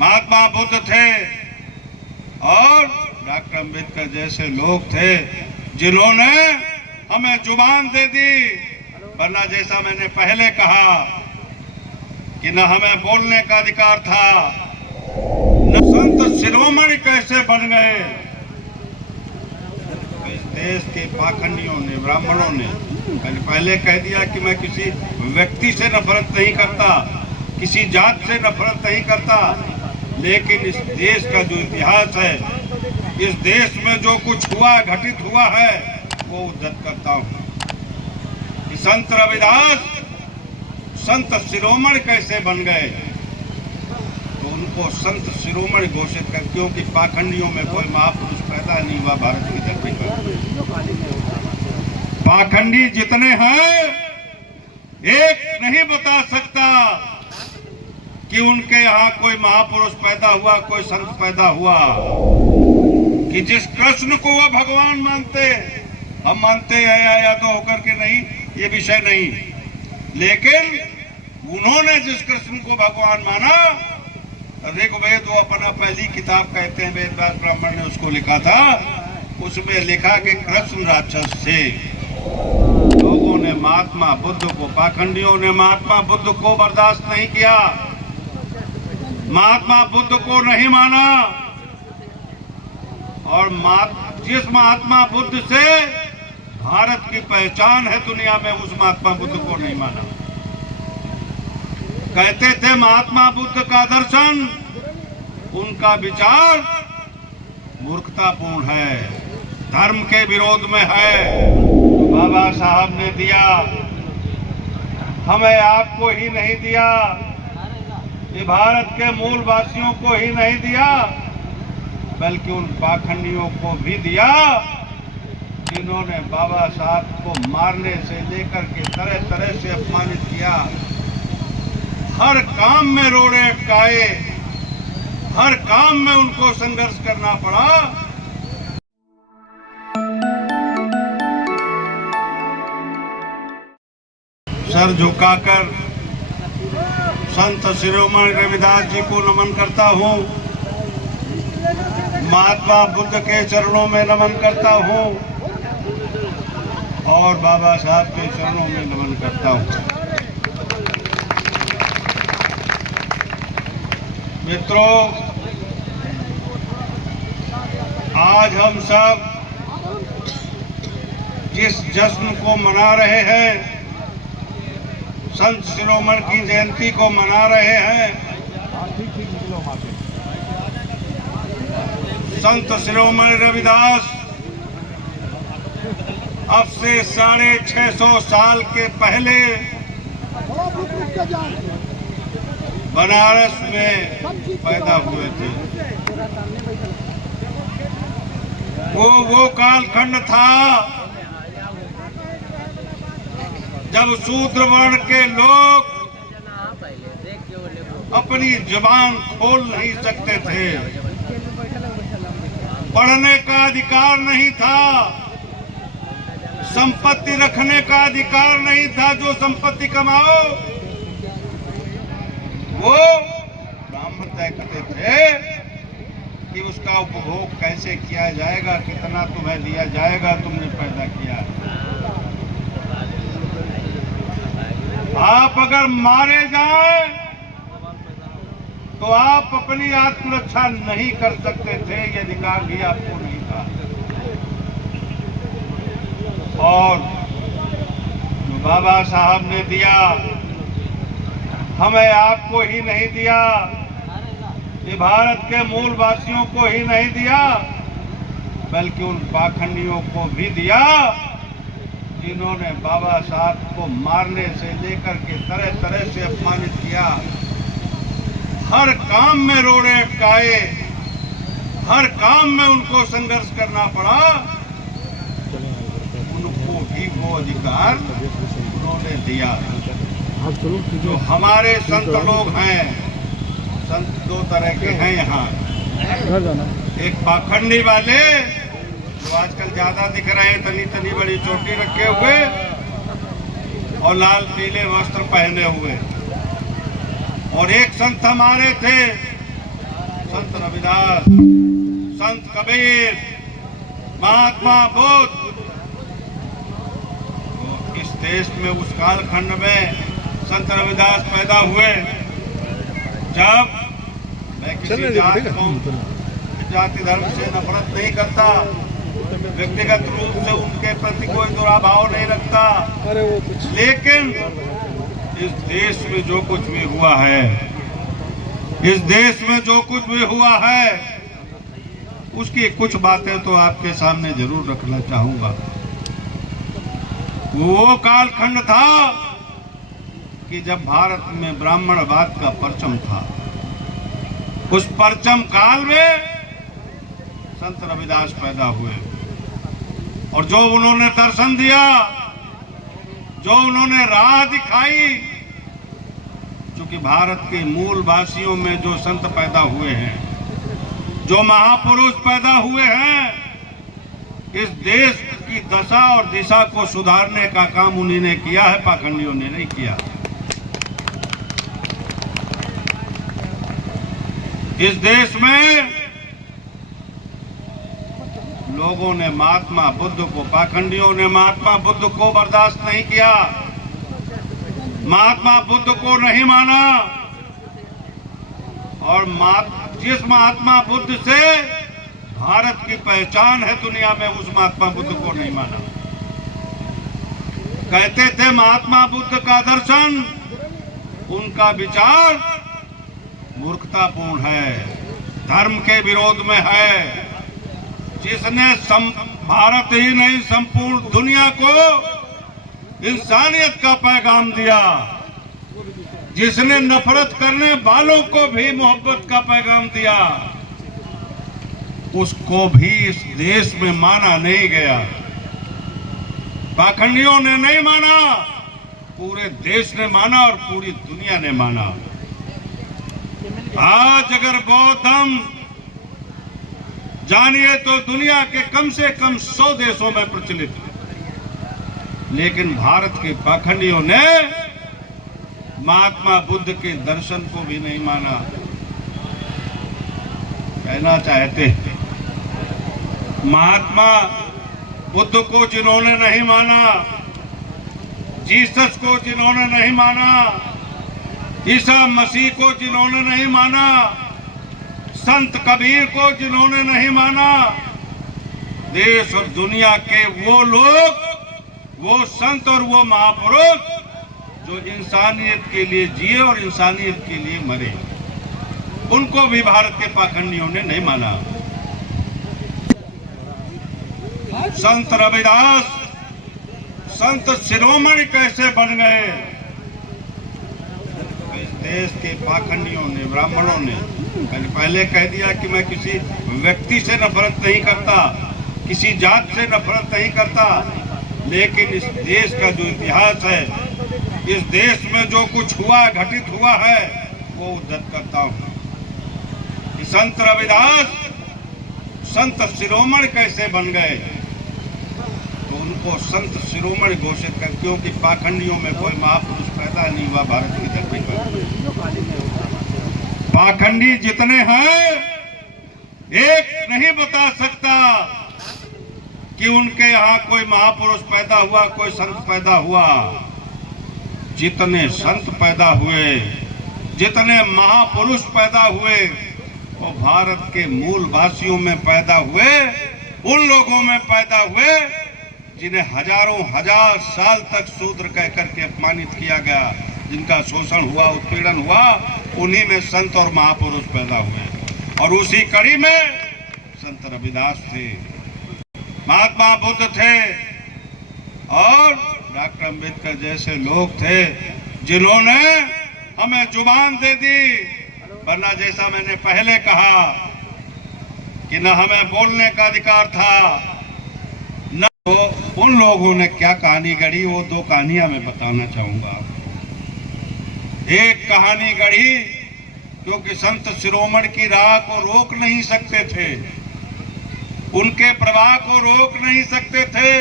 महात्मा बुद्ध थे और डॉक्टर अम्बेडकर जैसे लोग थे जिन्होंने हमें जुबान दे दी, वरना जैसा मैंने पहले कहा कि न हमें बोलने का अधिकार था, न संत शिरोमणि कैसे बन गए। इस देश के पाखंडियों ने, ब्राह्मणों ने मैंने पहले कह दिया कि मैं किसी व्यक्ति से नफरत नहीं करता, किसी जात से नफरत नहीं करता, लेकिन इस देश का जो इतिहास है, इस देश में जो कुछ हुआ, घटित हुआ है, वो उद्धत करता हूँ कि संत रविदास संत शिरोमणि कैसे बन गए। तो उनको संत शिरोमणि घोषित कर, क्योंकि पाखंडियों में कोई महापुरुष पैदा नहीं हुआ भारत की धरती पर। पाखंडी जितने हैं, एक नहीं बता सकता कि उनके यहाँ कोई महापुरुष पैदा हुआ, कोई संत पैदा हुआ, कि जिस कृष्ण को वह भगवान मानते, हम मानते हैं या तो होकर के नहीं, ये विषय नहीं, लेकिन उन्होंने जिस कृष्ण को भगवान माना, ऋग्वेद वो अपना पहली किताब कहते हैं, वेद व्यास ब्राह्मण ने उसको लिखा था, उसमें लिखा कि कृष्ण राक्षस थे। लोगों ने महात्मा बुद्ध को, पाखंडियों ने महात्मा बुद्ध को बर्दाश्त नहीं किया, महात्मा बुद्ध को नहीं माना, और जिस महात्मा बुद्ध से भारत की पहचान है दुनिया में, उस महात्मा बुद्ध को नहीं माना। कहते थे महात्मा बुद्ध का दर्शन, उनका विचार मूर्खतापूर्ण है, धर्म के विरोध में है। तो बाबा साहब ने दिया, हमें आपको ही नहीं दिया, ये भारत के मूल वासियों को ही नहीं दिया, बल्कि उन पाखंडियों को भी दिया जिन्होंने बाबा साहब को मारने से लेकर के तरह तरह से अपमानित किया, हर काम में रोड़े अटकाए, हर काम में उनको संघर्ष करना पड़ा। सर झुकाकर संत शिरोमणि रविदास जी को नमन करता हूँ, महात्मा बुद्ध के चरणों में नमन करता हूँ और बाबा साहब के चरणों में नमन करता हूँ। मित्रों, आज हम सब जिस जश्न को मना रहे हैं, संत शिरोमणि की जयंती को मना रहे हैं, संत शिरोमणि रविदास अब से 650 साल के पहले बनारस में पैदा हुए थे। वो कालखंड था जब शूद्र वर्ण के लोग अपनी जुबान खोल नहीं सकते थे, पढ़ने का अधिकार नहीं था, संपत्ति रखने का अधिकार नहीं था। जो संपत्ति कमाओ वो ब्राह्मण तय करते थे कि उसका उपभोग कैसे किया जाएगा, कितना तुम्हें दिया जाएगा, तुमने पैदा किया। आप अगर मारे जाएं तो आप अपनी आत्मरक्षा नहीं कर सकते थे, ये अधिकार भी आपको नहीं था। और जो बाबा साहब ने दिया, हमें आपको ही नहीं दिया, ये भारत के मूल वासियों को ही नहीं दिया, बल्कि उन पाखंडियों को भी दिया जिन्होंने बाबा साहब को मारने से लेकर के तरह तरह से अपमानित किया, हर काम में रोड़े अटकाए, हर काम में उनको संघर्ष करना पड़ा। उनको भी वो अधिकार उन्होंने दिया। जो हमारे संत लोग हैं, संत दो तरह के हैं यहाँ, एक पाखंडी वाले जो आजकल ज्यादा दिख रहे हैं, तनी तनी बड़ी चोटी रखे हुए और लाल पीले वस्त्र पहने हुए, और एक संत हमारे थे रविदास, संत कबीर, महात्मा बुद्ध, तो इस देश में उस कालखंड में संत रविदास पैदा हुए जब मैं किसी जाति धर्म से नफरत नहीं करता, व्यक्तिगत रूप से उनके प्रति कोई दुराभाव नहीं रखता, लेकिन इस देश में जो कुछ भी हुआ है, इस देश में जो कुछ भी हुआ है, उसकी कुछ बातें तो आपके सामने जरूर रखना चाहूंगा। वो कालखंड था कि जब भारत में ब्राह्मणवाद का परचम था। उस परचम काल में संत रविदास पैदा हुए और जो उन्होंने दर्शन दिया, जो उन्होंने राह दिखाई, क्योंकि भारत के मूल वासियों में जो संत पैदा हुए हैं, जो महापुरुष पैदा हुए हैं, इस देश की दशा और दिशा को सुधारने का काम उन्हीं ने किया है, पाखंडियों ने नहीं किया। इस देश में लोगों ने महात्मा बुद्ध को, पाखंडियों ने महात्मा बुद्ध को बर्दाश्त नहीं किया, महात्मा बुद्ध को नहीं माना, और जिस महात्मा बुद्ध से भारत की पहचान है दुनिया में, उस महात्मा बुद्ध को नहीं माना। कहते थे महात्मा बुद्ध का दर्शन, उनका विचार मूर्खतापूर्ण है, धर्म के विरोध में है। जिसने भारत ही नहीं संपूर्ण दुनिया को इंसानियत का पैगाम दिया, जिसने नफरत करने वालों को भी मोहब्बत का पैगाम दिया, उसको भी इस देश में माना नहीं गया। पाखंडियों ने नहीं माना, पूरे देश ने माना और पूरी दुनिया ने माना। आज अगर बौद्ध धर्म जानिए तो दुनिया के कम से कम 100 देशों में प्रचलित है, लेकिन भारत के पाखंडियों ने महात्मा बुद्ध के दर्शन को भी नहीं माना। कहना चाहते हैं, महात्मा बुद्ध को जिन्होंने नहीं माना, जीसस को जिन्होंने नहीं माना, ईसा मसीह को जिन्होंने नहीं माना, संत कबीर को जिन्होंने नहीं माना, देश और दुनिया के वो लोग, वो संत और वो महापुरुष जो इंसानियत के लिए जिए और इंसानियत के लिए मरे, उनको भी भारत के पाखंडियों ने नहीं माना। संत रविदास संत शिरोमणि कैसे बन गए? इस देश के पाखंडियों ने, ब्राह्मणों ने, मैंने पहले कह दिया कि मैं किसी व्यक्ति से नफरत नहीं करता, किसी जात से नफरत नहीं करता, लेकिन इस देश का जो इतिहास है, इस देश में जो कुछ हुआ, घटित हुआ है, वो उद्धत करता हूँ कि संत रविदास संत शिरोमणि कैसे बन गए। तो उनको संत शिरोमणि घोषित कर, क्योंकि पाखंडियों में कोई महापुरुष पैदा नहीं हुआ भारत की धरती पर। पाखंडी जितने हैं, एक नहीं बता सकता कि उनके यहाँ कोई महापुरुष पैदा हुआ, कोई संत पैदा हुआ। जितने संत पैदा हुए, जितने महापुरुष पैदा हुए, वो भारत के मूल वासियों में पैदा हुए, उन लोगों में पैदा हुए जिन्हें हजारों हजार साल तक शूद्र कह करके अपमानित किया गया, जिनका शोषण हुआ, उत्पीड़न हुआ, उन्हीं में संत और महापुरुष पैदा हुए। और उसी कड़ी में संत रविदास थे, महात्मा बुद्ध थे और डॉक्टर अम्बेडकर जैसे लोग थे, जिन्होंने हमें जुबान दे दी। वरना जैसा मैंने पहले कहा कि न हमें बोलने का अधिकार था, न तो उन लोगों ने क्या कहानी गढ़ी, वो दो कहानियां मैं बताना चाहूंगा। एक कहानी गढ़ी क्योंकि संत शिरोमणि की राह को रोक नहीं सकते थे, उनके प्रवाह को रोक नहीं सकते थे,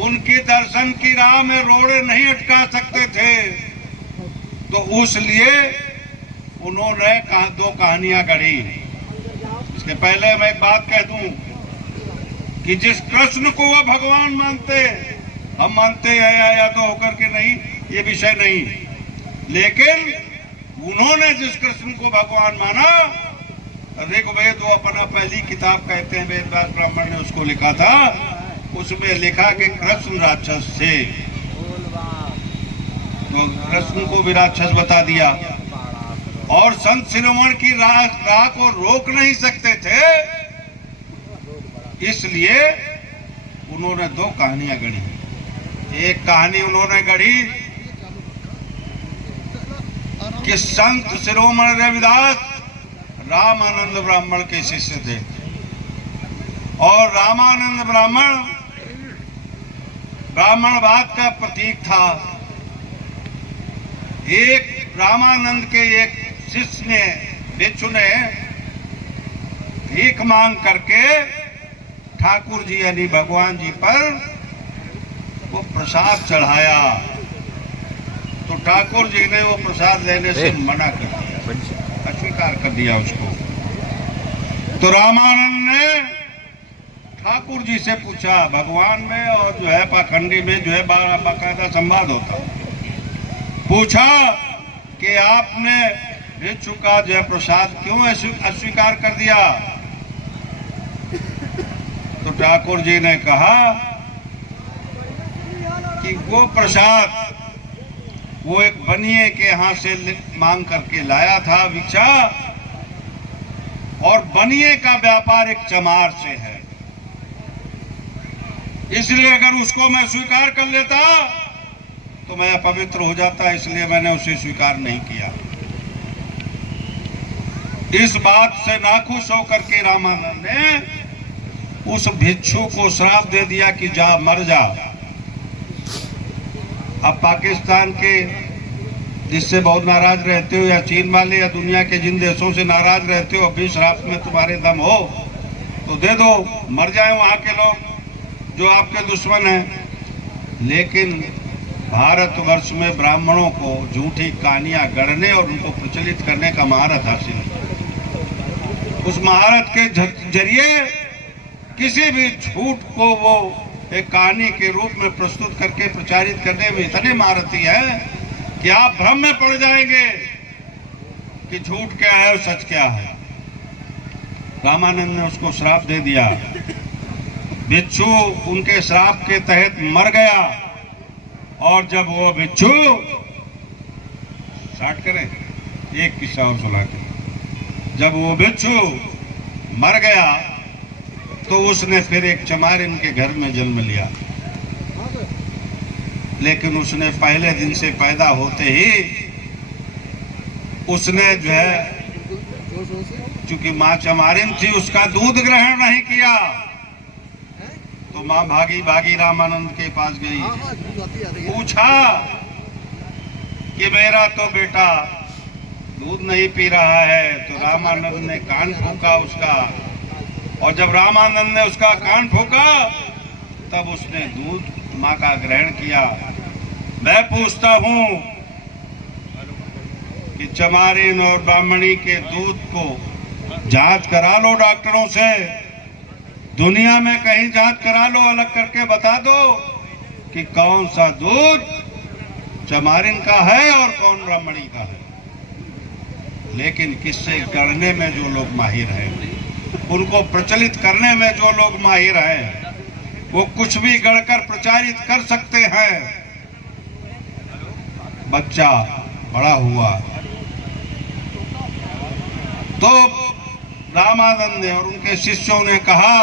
उनके दर्शन की राह में रोड़े नहीं अटका सकते थे, तो उसलिए उन्होंने दो कहानियां गढ़ी। इसके पहले मैं एक बात कह दूं कि जिस कृष्ण को वह भगवान मानते, हम मानते हैं या तो होकर के नहीं, ये विषय नहीं, लेकिन उन्होंने जिस कृष्ण को भगवान माना, ऋग्वेद वो अपना पहली किताब कहते हैं, वेद व्यास ब्राह्मण ने उसको लिखा था, उसमें लिखा कि कृष्ण राक्षस थे, तो कृष्ण को भी राक्षस बता दिया। और संत शिरोमणि की राह को रोक नहीं सकते थे, इसलिए उन्होंने दो कहानियां गढ़ी। एक कहानी उन्होंने गढ़ी कि संत शिरोमणि रविदास रामानंद ब्राह्मण के शिष्य थे, और रामानंद ब्राह्मणवाद का प्रतीक था। एक रामानंद के एक शिष्य ने, भिक्षु ने भीख मांग करके ठाकुर जी यानी भगवान जी पर वो प्रसाद चढ़ाया, तो ठाकुर जी ने वो प्रसाद लेने से मना कर दिया, अस्वीकार कर दिया उसको। तो रामानंद ने ठाकुर जी से पूछा, भगवान में और जो है पाखंडी में जो है बाकायदा संवाद होता, पूछा कि आपने भिक्षु का जो है प्रसाद क्यों अस्वीकार कर दिया? तो ठाकुर जी ने कहा कि वो प्रसाद वो एक बनिए के यहाँ से मांग करके लाया था भिक्षा, और बनिए का व्यापार एक चमार से है, इसलिए अगर उसको मैं स्वीकार कर लेता तो मैं अपवित्र हो जाता, इसलिए मैंने उसे स्वीकार नहीं किया। इस बात से नाखुश होकर के रामानंद ने उस भिक्षु को श्राप दे दिया कि जा मर जा। अब पाकिस्तान के जिससे बहुत नाराज रहते हो, या चीन वाले, या दुनिया के जिन देशों से नाराज रहते हो, अभी श्राप में तुम्हारे दम हो तो दे दो, मर जाए वहां के लोग जो आपके दुश्मन हैं। लेकिन भारतवर्ष में ब्राह्मणों को झूठी कहानियां गढ़ने और उनको प्रचलित करने का महारत हासिल है। उस महारत के जरिए किसी भी झूठ को वो एक कहानी के रूप में प्रस्तुत करके प्रचारित करने में इतने महारथी है कि आप भ्रम में पड़ जाएंगे कि झूठ क्या है और सच क्या है। रामानंद ने उसको श्राप दे दिया, भिक्षु उनके श्राप के तहत मर गया। और जब वो भिक्षु स्टार्ट करें, एक किस्सा और सुना के, जब वो भिक्षु मर गया तो उसने फिर एक चमारिन के घर में जन्म लिया, लेकिन उसने पहले दिन से पैदा होते ही उसने जो है, चूंकि माँ चमारिन थी, उसका दूध ग्रहण नहीं किया, तो माँ भागी भागी रामानंद के पास गई, पूछा कि मेरा तो बेटा दूध नहीं पी रहा है। तो रामानंद ने कान फूंका उसका, और जब रामानंद ने उसका कान फूंका तब उसने दूध माँ का ग्रहण किया। मैं पूछता हूँ कि चमारिन और ब्राह्मणी के दूध को जांच करा लो डॉक्टरों से, दुनिया में कहीं जांच करा लो, अलग करके बता दो कि कौन सा दूध चमारिन का है और कौन ब्राह्मणी का है। लेकिन किससे गढ़ने में जो लोग माहिर हैं, उनको प्रचलित करने में जो लोग माहिर हैं, वो कुछ भी गढ़कर प्रचारित कर सकते हैं। बच्चा बड़ा हुआ तो रामानंद ने और उनके शिष्यों ने कहा,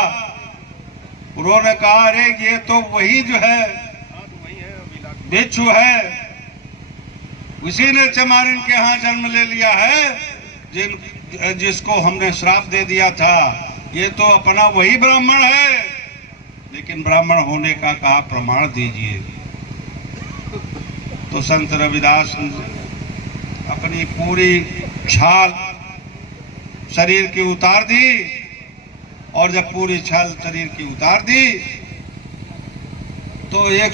उन्होंने कहा, अरे ये तो वही जो है भिक्षु है, उसी ने चमारिन के यहाँ जन्म ले लिया है जिसको हमने श्राप दे दिया था। ये तो अपना वही ब्राह्मण है, लेकिन ब्राह्मण होने का कहा प्रमाण दीजिए। तो संत रविदास अपनी पूरी छाल शरीर की उतार दी, और जब पूरी छाल शरीर की उतार दी तो एक